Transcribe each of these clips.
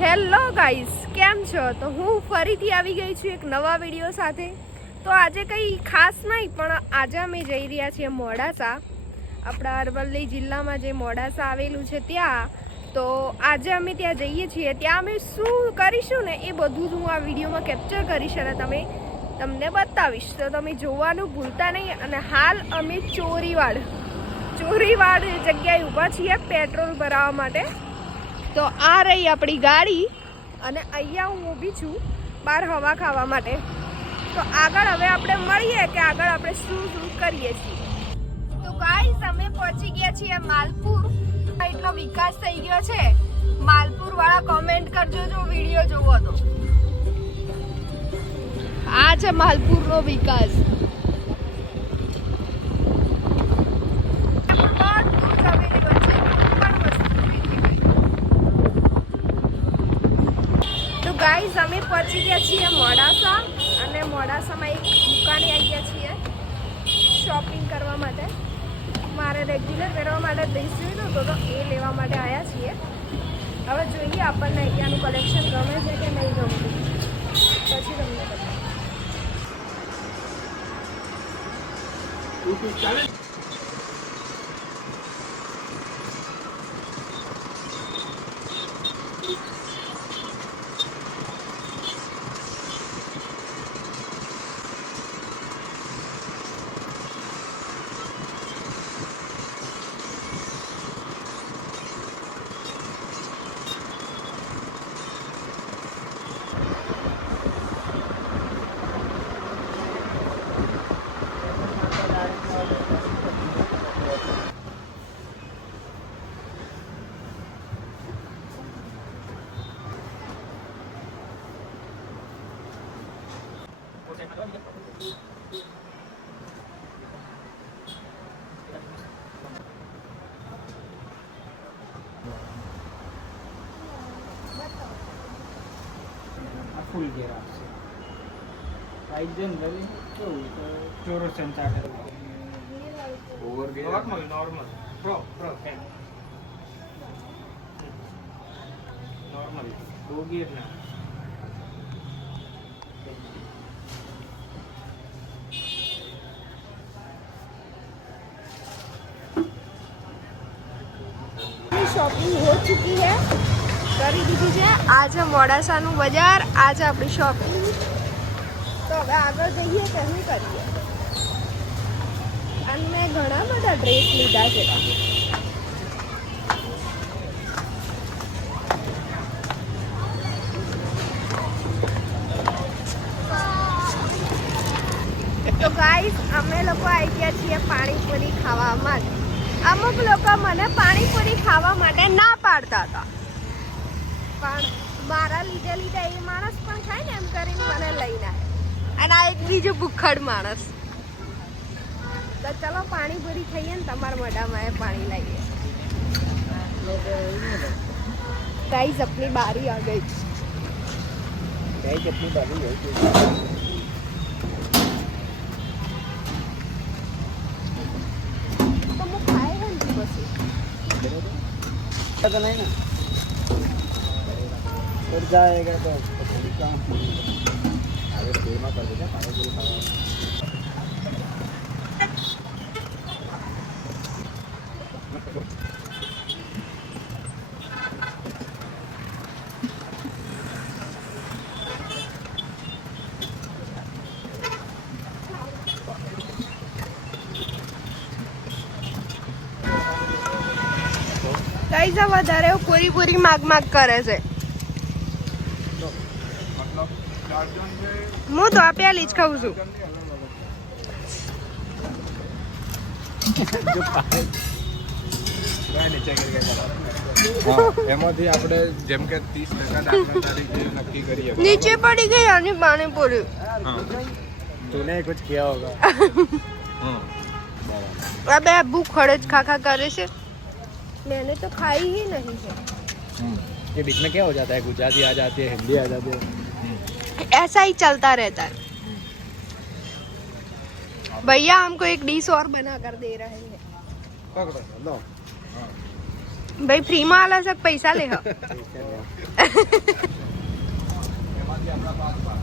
Hello guys, કેમ છો? તો હું ફરીથી આવી ગઈ છું એક નવા વિડીયો સાથે. તો આજે કંઈ ખાસ નહીં, પણ આજે અમે જઈ રહ્યા છીએ મોડાસા, આપણા અરવલ્લી જિલ્લામાં જે મોડાસા આવેલું છે ત્યાં. તો આજે અમે ત્યાં જઈએ છીએ. ત્યાં અમે શું કરીશું ને એ બધું જ હું આ વિડીયોમાં કેપ્ચર કરીશ અને તમને બતાવીશ. તો તમે જોવાનું ભૂલતા નહીં. અને હાલ અમે ચોરીવાડ જગ્યાએ ઊભા છીએ પેટ્રોલ ભરાવવા માટે. તો આ રહી આપણી ગાડી અને અહીંયા હું ઊભી છું બહાર હવા ખાવા માટે. તો આગળ હવે આપણે મળીએ કે આગળ આપણે શું કરીએ છીએ. તો ગાઈસ, અમે પહોંચી ગયા છીએ માલપુર. એટલો વિકાસ થઈ ગયો છે. માલપુર વાળા કોમેન્ટ કરજો જો વિડીયો જોવો તો. આ છે માલપુરનો વિકાસ. ગાઈસ, અમે પહોંચી ગયા છીએ મોડાસા અને મોડાસામાં એક દુકાને આવી ગયા છીએ શોપિંગ કરવા માટે. મારે રેગ્યુલર પહેરવા માટે ડ્રેસ જોઈતો હતો તો એ લેવા માટે આવ્યા છીએ. હવે જોઈએ આપણને અહીંયાનું કલેક્શન ગમે છે કે નહીં ગમતું, પછી તમને બતાવું. ફૂલ ઘેર આપશે. પ્રાઇસ જનરલી કેવું તો ચોરસ સંચાટ ઓવર ઘેર નોર્મલ પ્રો કેમ નોર્મલ દો ગેર ના. શોપિંગ હો ચુકી હે, કરી દીધી છે. આજે મોડાસાનું બજાર, આજે આપણી શોપિંગ. તો હવે આગળ જઈએ કે શું કરીએ. અને મેં ઘણા બધા ડ્રેસ લીધા છે. તો ગાઈસ, અમે લોકો આવી ગયા છીએ પાણીપુરી ખાવા માટે. અમુક લોકો મને પાણીપુરી ખાવા માટે ના પાડતા હતા, પણ મારા લીધે એ માણસ પણ ખાય ને એમ કરીને મને લઈને આવે. અને આ એક બીજું ભૂખડ માણસ. તો ચલો પાણીપુરી ખાઈએ ને તમારા મોઢામાં એ પાણી લાવીએ. ગાઈસ, अपनी बारी आ गई. अपनी बारी है. तो मैं खाएगा नहीं बस पता नहीं ना फिर जाएगा तो काम आगे देना कर देगा पानी पूरी खावा. ગાઈસ, આ વધારે પૂરી માગ કરે છે. હું તો આપેલી જ ખાઉં છું. એમાંથી આપણે જેમ કે 30% દાખલા તરીકે નક્કી કરીએ. નીચે પડી ગઈ આની પાણીપુરી. तूने कुछ किया होगा. अबे भूख खड़े खा करे से मैंने तो खाई ही नहीं है. ये बीच में क्या हो जाता है, गुजराती आ जाती है, हिंदी आ जाती है, ऐसा ही चलता रहता है. भैया हमको एक डिश और बना कर दे रहे हैं. पकड़ो लो. ભાઈ ફ્રીમાં આલે છે કે પૈસા લે હ એમાંથી આપણા પાસ પાસ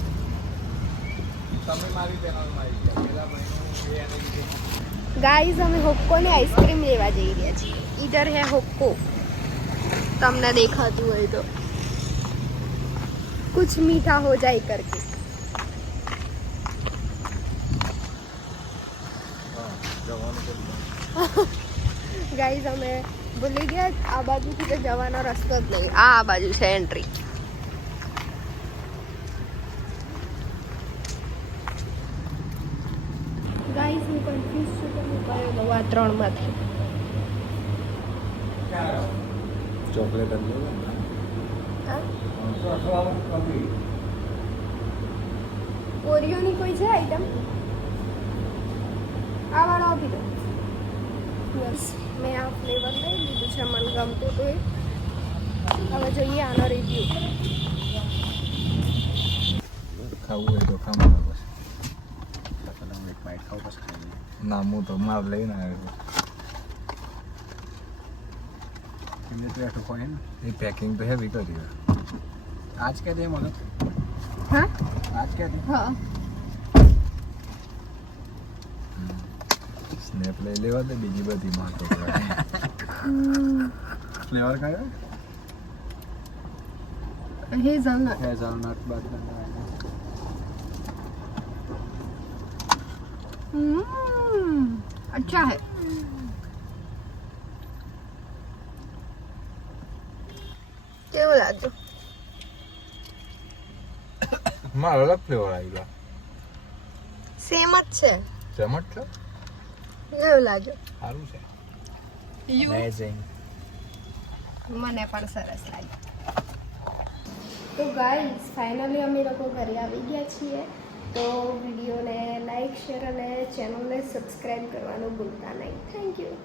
તમે મારી ચેનલમાં આવી ગયા પેલા ભાઈનું એ એને કીધું गाइस हमें होक्को ने आइसक्रीम लेवा जई રહ્યા છીએ इधर है होक्को તમને દેખાતું હોય તો कुछ मीठा हो जाए करके गाइस हमें ભૂલી ગયા આ બાજુથી તો જવાનો રસ્તો જ નહીં આ બાજુ છે એન્ટ્રી ગાઈસ હું કન્ફ્યુઝ છું કે હું કયો લઉં આ ત્રણમાંથી ચોકલેટ જ લો હા ઓરિયોની કોઈ છે આઈટમ આ વાળો આપી દો યસ મેં આ ફ્લેવર લઈ લીધું છે મને ગમતું તો એ હવે જોઈએ આનો રિવ્યુ ખાવું હોય તો ખાવાનું બસ એક બાઈટ ખાવ બસ ખાઈ ના હું તો માર લઈને આવ્યો એમને તો એઠું હોય ને એ પેકિંગ તો હેવી કરી આજ કે દે મને હા આજ કે દે હા સ્નેપ લઈ લેવા દે બીજી બધી માં તો ફ્લેવર કયો हेज़लनट हेज़लनट बात अच्छा है કેવું લાગ્યું મારો અલગ ફ્લેવર આવી ગયા સેમ જ છે ચમચ છે કેવું લાગ્યું સારું છે अमेजिंग મને પણ સરસ લાગ્યું તો ગાઈઝ ફાઇનલી અમે લોકો ઘરે આવી ગયા છીએ તો વિડીયોને લાઈક શેર અને ચેનલને સબસ્ક્રાઈબ કરવાનું ભૂલતા નહીં થેન્ક યુ